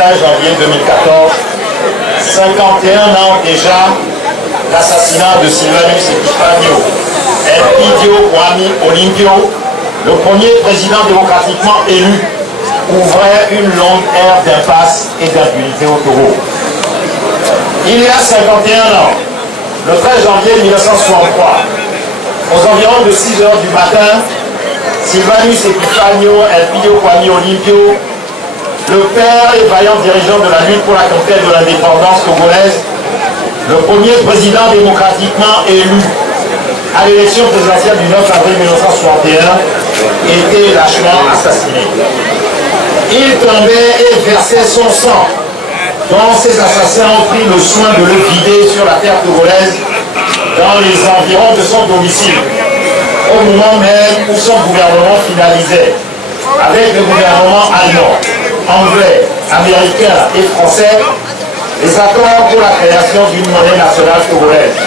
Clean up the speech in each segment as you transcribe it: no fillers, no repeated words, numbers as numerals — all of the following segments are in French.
13 janvier 2014, 51 ans déjà, l'assassinat de Sylvanus Epifanio Elpidio Kwame Olympio, le premier président démocratiquement élu, ouvrait une longue ère d'impasse et d'impunité au Togo. Il y a 51 ans, le 13 janvier 1963, aux environs de 6 heures du matin, Sylvanus Epifanio Elpidio Kwame Olympio, le père et vaillant dirigeant de la lutte pour la conquête de l'indépendance togolaise, le premier président démocratiquement élu à l'élection présidentielle du 9 avril 1961, était lâchement assassiné. Il tombait et versait son sang, dont ces assassins ont pris le soin de le vider sur la terre togolaise dans les environs de son domicile, au moment même où son gouvernement finalisait, avec le gouvernement allemand, anglais, américain et français, les accords pour la création d'une monnaie nationale togolaise.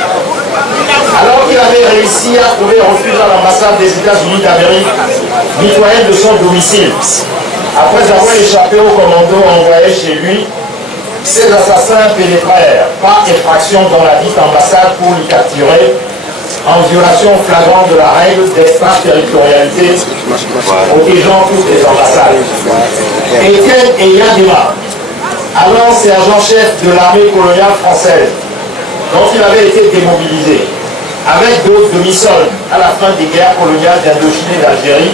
Alors qu'il avait réussi à trouver refuge à l'ambassade des États-Unis d'Amérique, mitoyenne de son domicile, après avoir échappé aux commandos envoyés chez lui, ces assassins pénétrèrent par effraction dans la dite ambassade pour l'y capturer, en violation flagrante de la règle d'extraterritorialité protégeant toutes les ambassades. Étienne Eyadema, alors sergent-chef de l'armée coloniale française, dont il avait été démobilisé, avec d'autres demi-soldes à la fin des guerres coloniales d'Indochine et d'Algérie,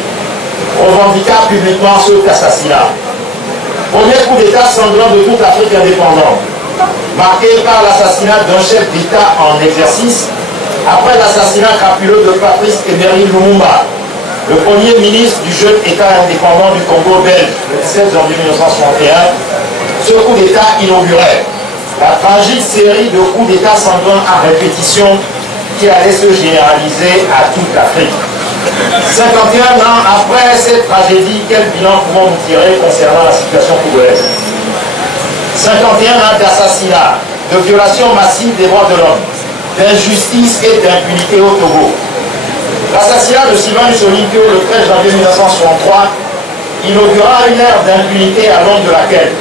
revendiqua publiquement cet assassinat. Premier coup d'État sanglant de toute l'Afrique indépendante, marqué par l'assassinat d'un chef d'État en exercice, après l'assassinat crapuleux de Patrice Emery Lumumba, le premier ministre du jeune État indépendant du Congo belge, le 17 janvier 1961, ce coup d'État inaugurait la tragique série de coups d'État sanglants à répétition qui allait se généraliser à toute l'Afrique. 51 ans après cette tragédie, quel bilan pouvons-nous tirer concernant la situation togolaise? 51 ans d'assassinat, de violation massive des droits de l'homme, d'injustice et d'impunité au Togo. L'assassinat de Sylvanus Olympio le 13 janvier 1963 inaugura une ère d'impunité à l'ombre de laquelle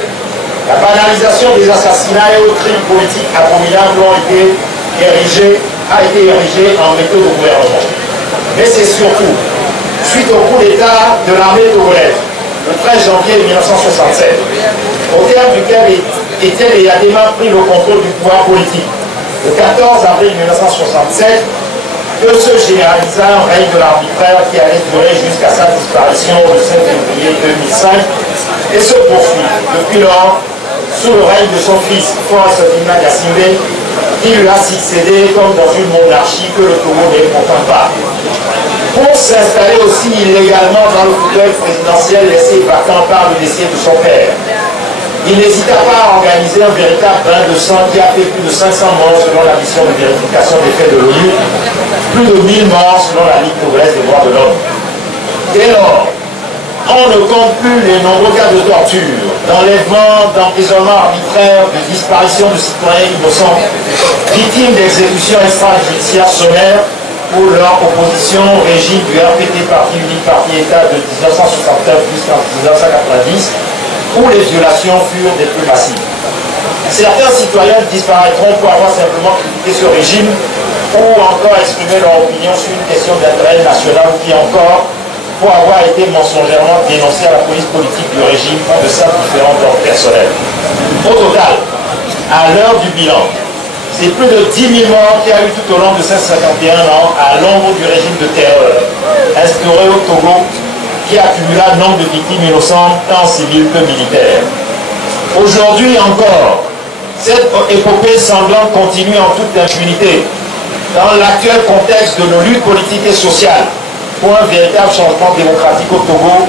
la banalisation des assassinats et autres crimes politiques abominables a été érigée en méthode de gouvernement. Mais c'est surtout, suite au coup d'État de l'armée togolaise, le 13 janvier 1967, au terme duquel Étienne Eyadema prit le contrôle du pouvoir politique, le 14 avril 1967, que se généralisa un règne de l'arbitraire qui allait durer jusqu'à sa disparition le 5 février 2005 et se poursuit depuis lors sous le règne de son fils, Forest Otinga Gassimbe, qui lui a succédé comme dans une monarchie que le Togo n'est pourtant pas. Pour s'installer aussi illégalement dans le fauteuil présidentiel laissé vacant par le décès de son père, il n'hésita pas à organiser un véritable bain de sang qui a fait plus de 500 morts selon la mission de vérification des faits de l'ONU, plus de 1000 morts selon la Ligue togolaise des droits de l'homme. Dès lors, on ne compte plus les nombreux cas de torture, d'enlèvement, d'emprisonnement arbitraire, de disparition de citoyens innocents, victimes d'exécutions extrajudiciaires sommaires pour leur opposition au régime du RPT Parti unique Parti État de 1969 jusqu'en 1990, où les violations furent des plus massives. Certains citoyens disparaîtront pour avoir simplement critiqué ce régime ou encore exprimé leur opinion sur une question d'intérêt national ou qui encore pour avoir été mensongèrement dénoncé à la police politique du régime pour de simples différents ordres personnels. Au total, à l'heure du bilan, c'est plus de 10 000 morts qu'il y a eu tout au long de ces 51 ans à l'ombre du régime de terreur instauré au Togo qui accumula nombre de victimes innocentes tant civiles que militaires. Aujourd'hui encore, cette épopée sanglante continue en toute impunité dans l'actuel contexte de nos luttes politiques et sociales pour un véritable changement démocratique au Togo,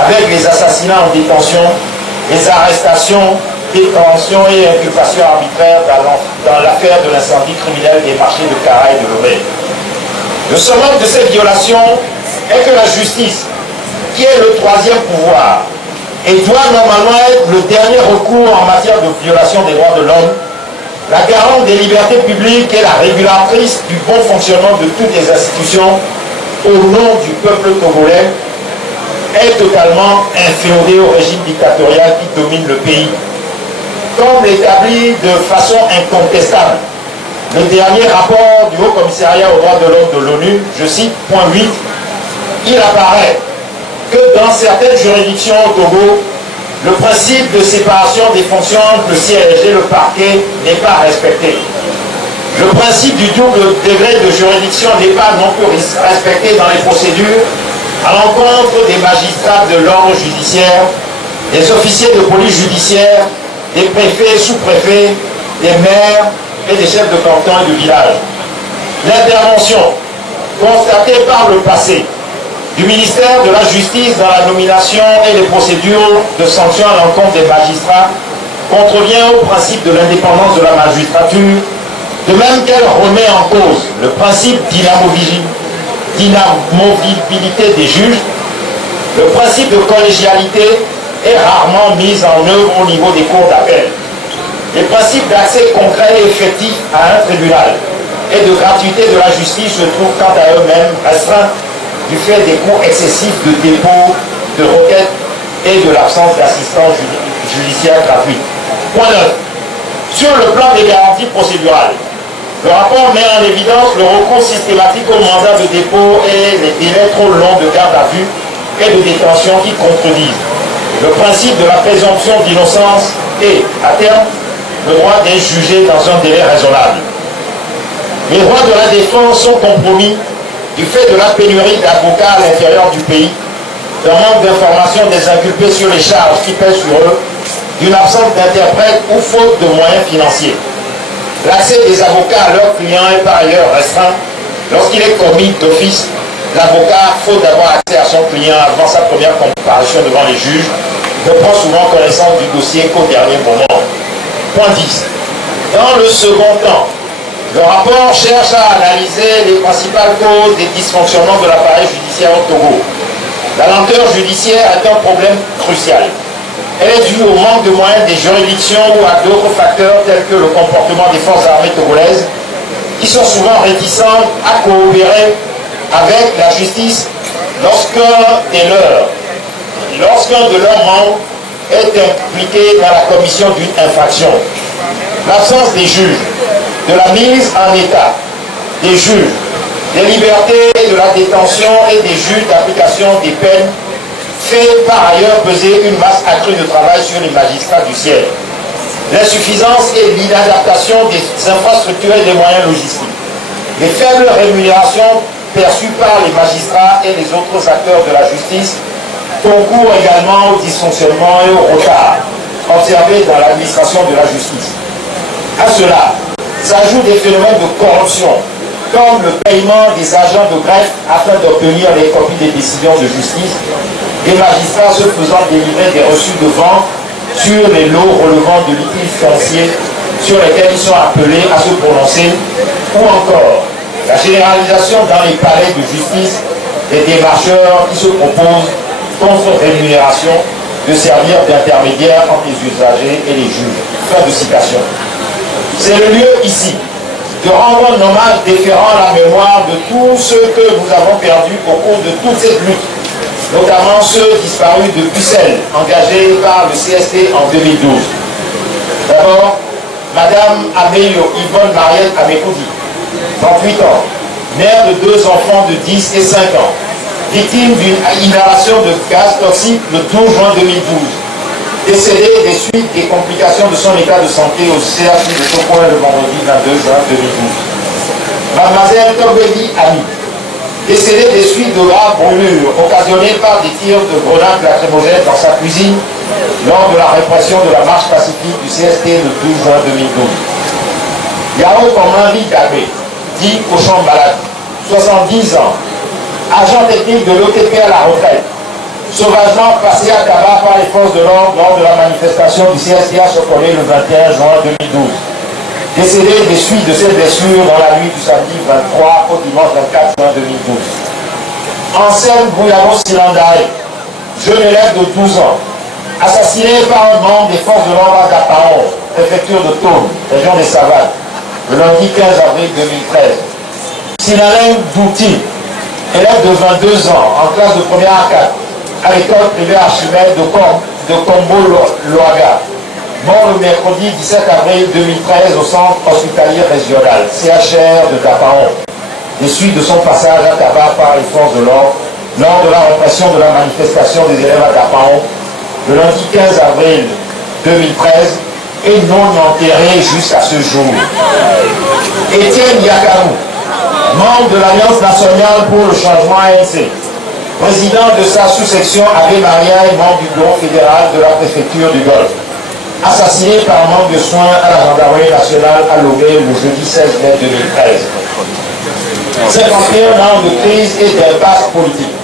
avec les assassinats en détention, les arrestations, détentions et inculpations arbitraires dans l'affaire de l'incendie criminel des marchés de Kara et de Lomé. Le summum de cette violation est que la justice, qui est le troisième pouvoir, et doit normalement être le dernier recours en matière de violation des droits de l'homme, la garante des libertés publiques et la régulatrice du bon fonctionnement de toutes les institutions au nom du peuple togolais, est totalement inféodée au régime dictatorial qui domine le pays comme l'établit de façon incontestable le dernier rapport du Haut Commissariat aux droits de l'homme de l'ONU, je cite, point 8, il apparaît que dans certaines juridictions au Togo, le principe de séparation des fonctions entre le siège et le parquet n'est pas respecté. Le principe du double degré de juridiction n'est pas non plus respecté dans les procédures à l'encontre des magistrats de l'ordre judiciaire, des officiers de police judiciaire, des préfets, sous-préfets, des maires et des chefs de canton et de village. L'intervention constatée par le passé du ministère de la Justice dans la nomination et les procédures de sanction à l'encontre des magistrats contrevient au principe de l'indépendance de la magistrature, de même qu'elle remet en cause le principe d'inamovibilité des juges. Le principe de collégialité est rarement mis en œuvre au niveau des cours d'appel. Les principes d'accès concret et effectif à un tribunal et de gratuité de la justice se trouvent quant à eux-mêmes restreints du fait des coûts excessifs de dépôt, de requêtes et de l'absence d'assistance judiciaire gratuite. Point 9. Sur le plan des garanties procédurales, le rapport met en évidence le recours systématique au mandat de dépôt et les délais trop longs de garde à vue et de détention qui contredisent le principe de la présomption d'innocence et, à terme, le droit d'être jugé dans un délai raisonnable. Les droits de la défense sont compromis du fait de la pénurie d'avocats à l'intérieur du pays, d'un manque d'information des inculpés sur les charges qui pèsent sur eux, d'une absence d'interprète ou faute de moyens financiers. L'accès des avocats à leurs clients est par ailleurs restreint. Lorsqu'il est commis d'office, l'avocat, faute d'avoir accès à son client avant sa première comparution devant les juges, ne prend souvent connaissance du dossier qu'au dernier moment. Point 10. Dans le second temps, le rapport cherche à analyser les principales causes des dysfonctionnements de l'appareil judiciaire au Togo. La lenteur judiciaire est un problème crucial. Elle est due au manque de moyens des juridictions ou à d'autres facteurs tels que le comportement des forces armées togolaises, qui sont souvent réticentes à coopérer avec la justice lorsqu'un de leurs membres est impliqué dans la commission d'une infraction. L'absence des juges, de la mise en état des juges, des libertés et de la détention et des juges d'application des peines fait par ailleurs peser une masse accrue de travail sur les magistrats du siège. L'insuffisance et l'inadaptation des infrastructures et des moyens logistiques. Les faibles rémunérations perçues par les magistrats et les autres acteurs de la justice concourent également au dysfonctionnement et au retard observés dans l'administration de la justice. À cela s'ajoutent des phénomènes de corruption, comme le paiement des agents de greffe afin d'obtenir les copies des décisions de justice, des magistrats se faisant délivrer des reçus de vente sur les lots relevant de litiges financiers sur lesquels ils sont appelés à se prononcer, ou encore la généralisation dans les palais de justice des démarcheurs qui se proposent contre rémunération de servir d'intermédiaire entre les usagers et les juges. Fin de citation. C'est le lieu ici de rendre un hommage déférent à la mémoire de tous ceux que nous avons perdus au cours de toute cette lutte, notamment ceux disparus de Pucelle, engagés par le CST en 2012. D'abord, Madame Améyo Yvonne Mariette Amekoudi, 38 ans, mère de 2 enfants de 10 et 5 ans, victime d'une inhalation de gaz toxique le 12 juin 2012, décédée des suites des complications de son état de santé au CHU de Tokoin le vendredi 22 juin 2012. Mademoiselle Tobeli Ami, décédée des suites de graves brûlures occasionnées par des tirs de grenades lacrymogènes dans sa cuisine lors de la répression de la marche pacifique du CST le 12 juin 2012. Yao Komanvi Dagbe, dit Cochon Balade, 70 ans, agent technique de l'OTP à la retraite, sauvagement passé à tabac par les forces de l'ordre lors de la manifestation du CST à Chocolé le 21 juin 2012. Décédé des suites de cette blessure dans la nuit du samedi 23 au dimanche 24 juin 2012. Anselme Bouyabo Silandare, jeune élève de 12 ans, assassiné par un membre des forces de l'ordre à Dapaon, préfecture de Tône, région des Savanes, le lundi 15 avril 2013. Sinalem Douti, élève de 22 ans, en classe de première A4, à l'école privée Archimède de Combo Loaga, mort le mercredi 17 avril 2013 au centre hospitalier régional, CHR de Tapaon, des suites de son passage à tabac par les forces de l'ordre lors de la répression de la manifestation des élèves à Tapaon le lundi 15 avril 2013 et non enterré jusqu'à ce jour. Étienne Yakarou, membre de l'Alliance nationale pour le changement ANC, président de sa sous-section Ave Maria et membre du bureau fédéral de la préfecture du Golfe, assassiné par manque de soins à la gendarmerie nationale à Lomé le jeudi 16 mai 2013. 51 ans de crise et d'impasse politique.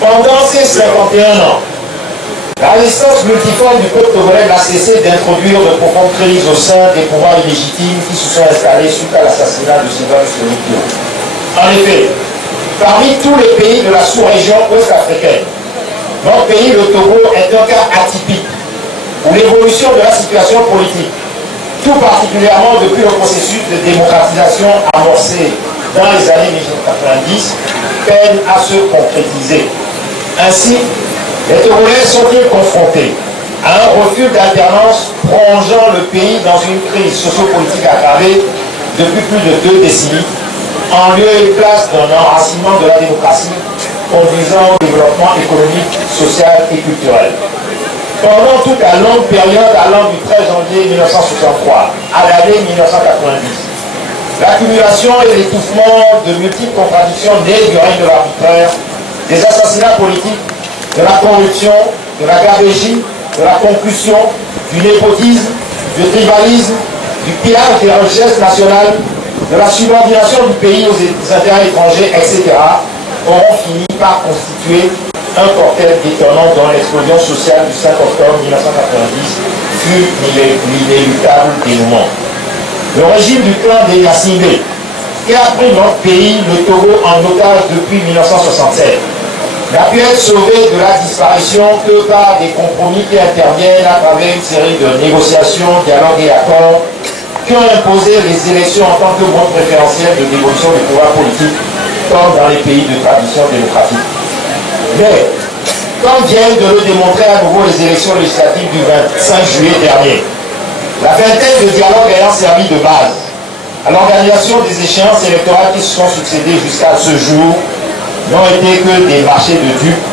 Pendant ces 51 ans, la résistance multiforme du peuple togolais n'a cessé d'introduire de profondes crises au sein des pouvoirs illégitimes qui se sont installés suite à l'assassinat de Sylvain Soniko. En effet, parmi tous les pays de la sous-région ouest-africaine, notre pays, le Togo, est un cas atypique où l'évolution de la situation politique, tout particulièrement depuis le processus de démocratisation amorcé dans les années 1990, peine à se concrétiser. Ainsi, les Togolais sont-ils confrontés à un refus d'alternance plongeant le pays dans une crise sociopolitique aggravée depuis plus de 2 décennies, en lieu et place d'un enracinement de la démocratie conduisant au développement économique, social et culturel. Pendant toute la longue période allant du 13 janvier 1963 à l'année 1990, l'accumulation et l'étouffement de multiples contradictions nées du règne de l'arbitraire, des assassinats politiques, de la corruption, de la gabégie, de la concussion, du népotisme, du tribalisme, du pillage des richesses nationales, de la subordination du pays aux intérêts étrangers, etc., auront fini par constituer un cocktail détonnant dont l'explosion sociale du 5 octobre 1990 fut l'inéluctable dénouement. Le régime du clan des Yassindé, qui a pris notre pays, le Togo, en otage depuis 1967, n'a pu être sauvé de la disparition que par des compromis qui interviennent à travers une série de négociations, dialogues et accords qui ont imposé les élections en tant que mode préférentiel de dévolution du pouvoir politique, comme dans les pays de tradition démocratique. Mais, comme viennent de le démontrer à nouveau les élections législatives du 25 juillet dernier, la vingtaine de dialogues ayant servi de base à l'organisation des échéances électorales qui se sont succédées jusqu'à ce jour n'ont été que des marchés de dupes,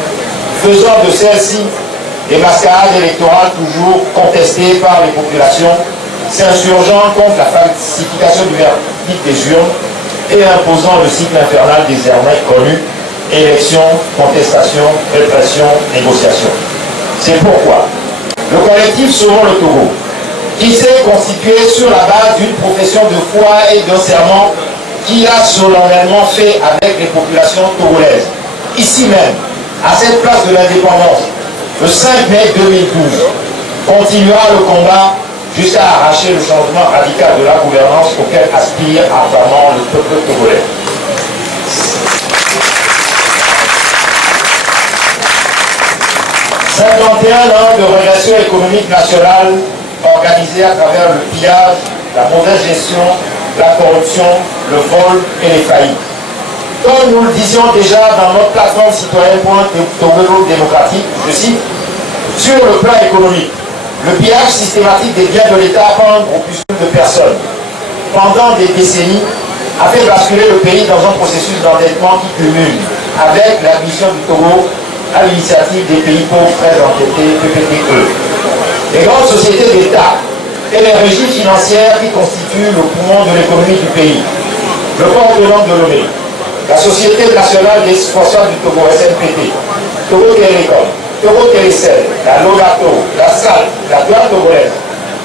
faisant de celles-ci des mascarades électorales toujours contestées par les populations, s'insurgeant contre la falsification du verdict des urnes et imposant le cycle infernal désormais connu: élection, contestation, répression, négociation. C'est pourquoi le collectif Sauvons le Togo, qui s'est constitué sur la base d'une profession de foi et d'un serment qu'il a solennellement fait avec les populations togolaises, ici même, à cette place de l'indépendance, le 5 mai 2012, continuera le combat jusqu'à arracher le changement radical de la gouvernance auquel aspire ardemment le peuple togolais. « 51 ans de régression économique nationale organisée à travers le pillage, la mauvaise gestion, la corruption, le vol et les faillites. Comme nous le disions déjà dans notre plateforme citoyenne pour un Togo démocratique, je cite, sur le plan économique, le pillage systématique des biens de l'État par un groupuscule de personnes pendant des décennies a fait basculer le pays dans un processus d'endettement qui cumule avec la mission du Togo à l'initiative des pays pauvres très endettés, PPTE. Les grandes sociétés d'État et les régies financières qui constituent le poumon de l'économie du pays, le port autonome de Lomé, la Société nationale des phosphates du Togo, SNPT, Togo Télécom, Togo Télécel, la Lodato, la SAL, la douane togolaise,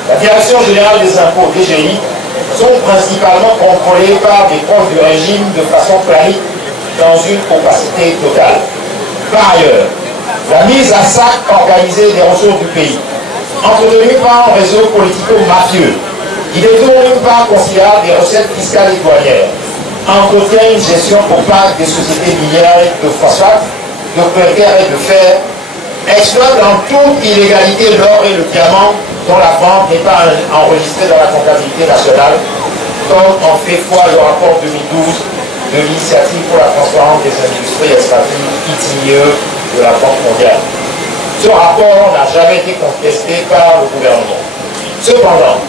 la Direction générale des impôts, DGI, sont principalement contrôlées par des proches du régime de façon planique dans une opacité totale. Par ailleurs, la mise à sac organisée des ressources du pays, entretenue par un réseau politico-mafieux, qui détourne une part considérable des recettes fiscales et douanières, entretient une gestion opaque des sociétés minières de phosphate, de calcaire et de fer, exploite en toute illégalité l'or et le diamant dont la vente n'est pas enregistrée dans la comptabilité nationale, comme en fait foi le rapport 2012 de l'Initiative pour la transparence des industries extractives, ITIE, de la Banque mondiale. Ce rapport n'a jamais été contesté par le gouvernement. Cependant,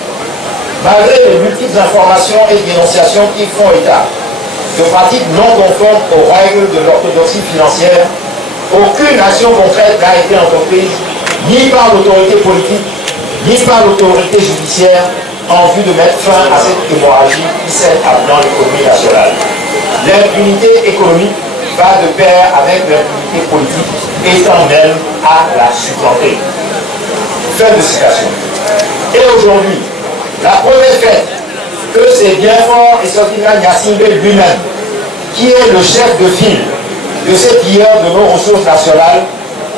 malgré les multiples informations et dénonciations qui font état de pratiques non conformes aux règles de l'orthodoxie financière, aucune action concrète n'a été entreprise, ni par l'autorité politique, ni par l'autorité judiciaire, en vue de mettre fin à cette hémorragie qui s'est dans l'économie nationale. L'impunité économique va de pair avec l'impunité politique, étant même à la supplanter. Fin de citation. Et aujourd'hui, la preuve est faite que c'est Bienfort Essotina Gnassingbé lui-même qui est le chef de file de ces pilleurs de nos ressources nationales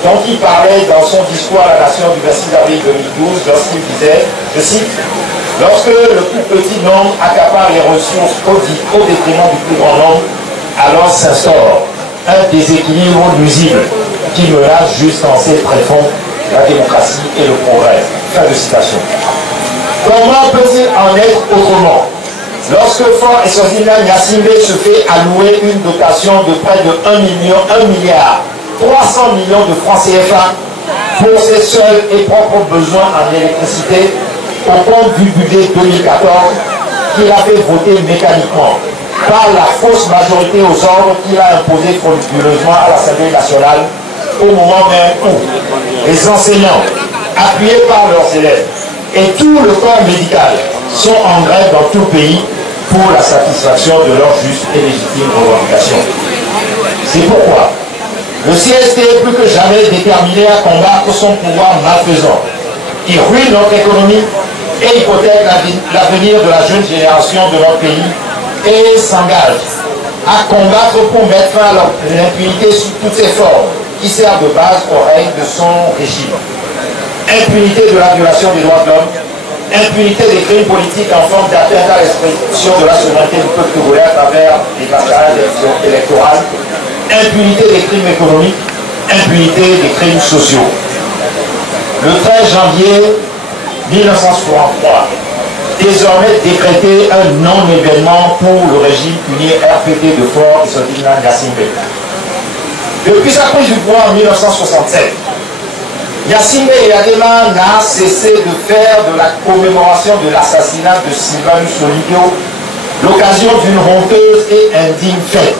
dont il parlait dans son discours à la nation du 26 avril 2012 lorsqu'il disait, je cite, « Lorsque le plus petit nombre accapare les ressources au détriment du plus grand nombre, alors s'instaure un déséquilibre nuisible qui menace juste en ses tréfonds la démocratie et le progrès. » Fin de citation. Comment peut-il en être autrement lorsque Faure Essotina Gnassingbé se fait allouer une dotation de près de 1 milliard 300 millions de francs CFA pour ses seuls et propres besoins en électricité au compte du budget 2014 qu'il a fait voter mécaniquement par la fausse majorité aux ordres qu'il a imposé frauduleusement à l'Assemblée nationale au moment même où les enseignants, appuyés par leurs élèves, et tout le corps médical sont en grève dans tout le pays pour la satisfaction de leurs justes et légitimes revendications. C'est pourquoi le CST est plus que jamais déterminé à combattre son pouvoir malfaisant qui ruine notre économie et hypothèque l'avenir de la jeune génération de notre pays et s'engage à combattre pour mettre fin à l'impunité sous toutes ses formes qui servent de base au règne de son régime. Impunité de la violation des droits de l'homme, impunité des crimes politiques en forme d'atteinte à l'expression de la souveraineté du peuple togolais à travers les mascarades électorales, impunité des crimes économiques, impunité des crimes sociaux. Le 13 janvier 1963, désormais décrété un non-événement pour le régime puni RPT de Faure Essotina Gnassingbé. Depuis sa prise du pouvoir en 1967, Gnassingbé Eyadema n'a cessé de faire de la commémoration de l'assassinat de Sylvanus Olympio l'occasion d'une honteuse et indigne fête.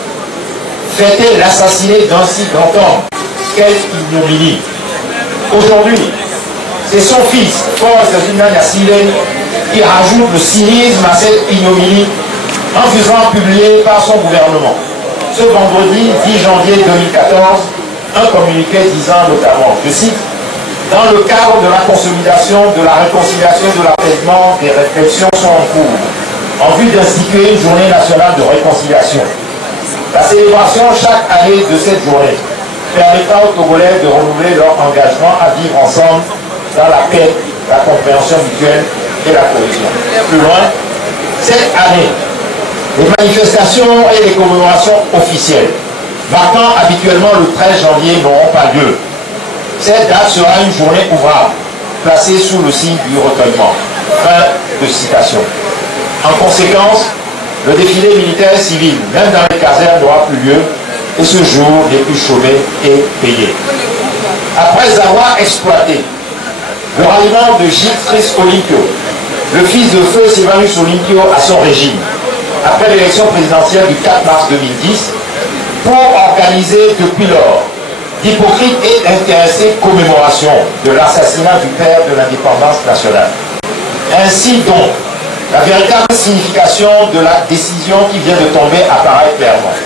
Fêter l'assassiné d'un si grand homme. Quelle ignominie. Aujourd'hui, c'est son fils, Faure Essotina Gnassingbé, qui rajoute le cynisme à cette ignominie en faisant publier par son gouvernement, ce vendredi 10 janvier 2014, un communiqué disant notamment, je cite, « Dans le cadre de la consolidation, de la réconciliation, de l'apaisement, des réflexions sont en cours, en vue d'instituer une journée nationale de réconciliation. La célébration chaque année de cette journée permettra aux Togolais de renouveler leur engagement à vivre ensemble dans la paix, la compréhension mutuelle et la cohésion. » Plus loin, cette année, les manifestations et les commémorations officielles, marquant habituellement le 13 janvier, n'auront pas lieu. Cette date sera une journée ouvrable, placée sous le signe du recueillement. Fin de citation. En conséquence, le défilé militaire et civil, même dans les casernes, n'aura plus lieu, et ce jour n'est plus chômé et payé. Après avoir exploité le ralliement de Gilles Christ Olympio, le fils de feu Sylvanus Olympio, à son régime, après l'élection présidentielle du 4 mars 2010, pour organiser depuis lors d'hypocrites et intéressées commémorations de l'assassinat du père de l'indépendance nationale. Ainsi donc, la véritable signification de la décision qui vient de tomber apparaît clairement.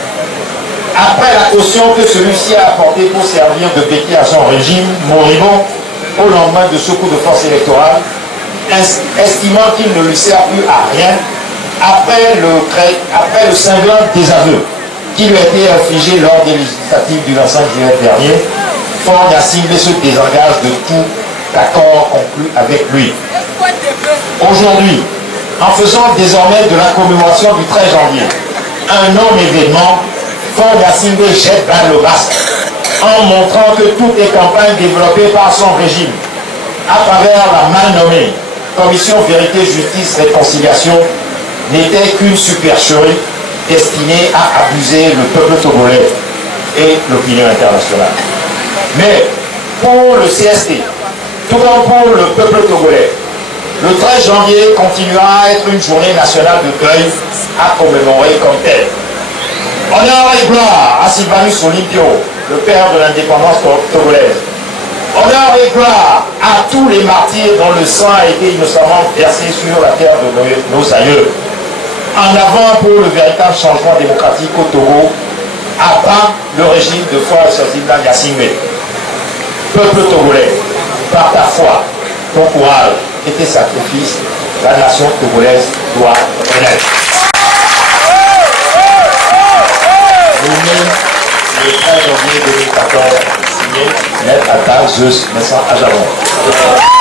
Après la caution que celui-ci a apportée pour servir de béquille à son régime moribond au lendemain de ce coup de force électoral, estimant qu'il ne lui sert plus à rien, après le cinglant désaveu qui lui a été infligé lors des législatives du 25 juillet dernier, Faure Gnassingbé se désengage de tout accord conclu avec lui. Aujourd'hui, en faisant désormais de la commémoration du 13 janvier un non-événement, Faure Gnassingbé jette bas le masque en montrant que toutes les campagnes développées par son régime à travers la mal nommée Commission Vérité, Justice, Réconciliation n'était qu'une supercherie destinée à abuser le peuple togolais et l'opinion internationale. Mais pour le CST, tout comme pour le peuple togolais, Le 13 janvier continuera à être une journée nationale de deuil à commémorer comme telle. Honneur et gloire à Sylvanus Olympio, le père de l'indépendance togolaise. Honneur et gloire à tous les martyrs dont le sang a été innocemment versé sur la terre de nos aïeux. En avant pour le véritable changement démocratique au Togo, après le régime de foi Sozibla Yassingbe. Peuple togolais, par ta foi, ton courage et tes sacrifices, la nation togolaise doit renaître. Le 13 janvier 2014, signé Maître Atta Zeus Vincent Ajaron.